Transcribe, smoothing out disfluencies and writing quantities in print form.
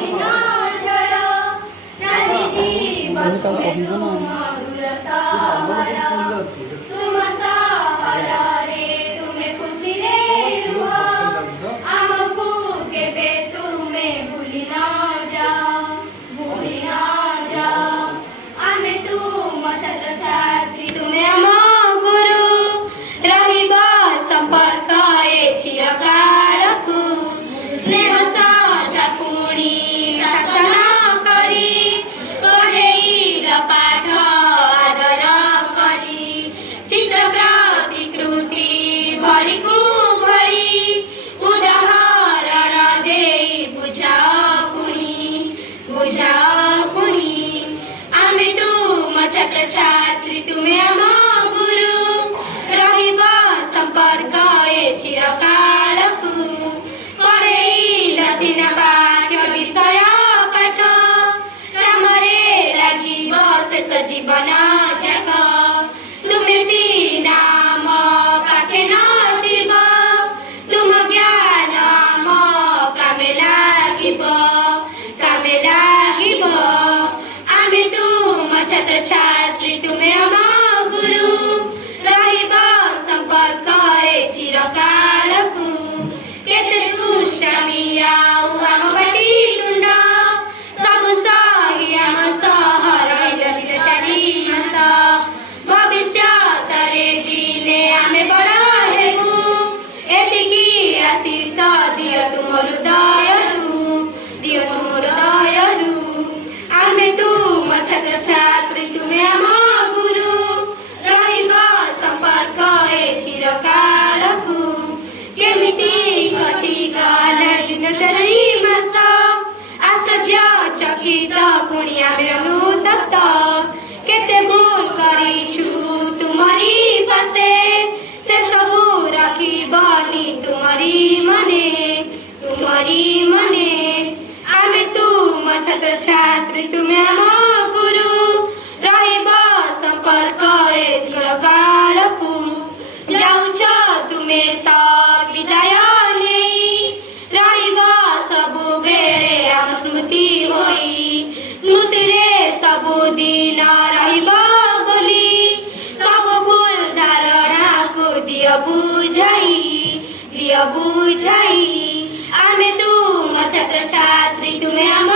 जीवन जग तुमे सीना मो पाखे नथिब तुम ज्ञान मो कामे लागिब आमे तुम छात्र छात्री तुमे हम गुरु रहिब संपर्क चिरकालकु केते दुष्टमी आउ आम बाटी टुण्ड सब सही आम सहर भविष्य तरे दिने आमे बड़ा हेबु एतिकी आशीष दियो तुम हृदयरु आमे तुम छात्र छात्री तुमे आम गुरु रहिब संपर्क चिरकालकु केमिति घटी गला दिन चरै मास आश्चर्य चकित पुणी आमे अनुतप्त केते भूल करिछु तुम्हारी पासे से सबू रखी बनी तुम्हारी मने आमे तुम छात्र छात्री तुमे हम गुरु रहिब संपर्क चिरकालकु जाउछ तुमे त विदाय नै रहिब सबु बेले आम स्मृति होई स्मृति रे सबु दिन रहिब बोली सब भूल धारणा को दियो बुझाई आमे तुम छात्र छात्री तुमे हम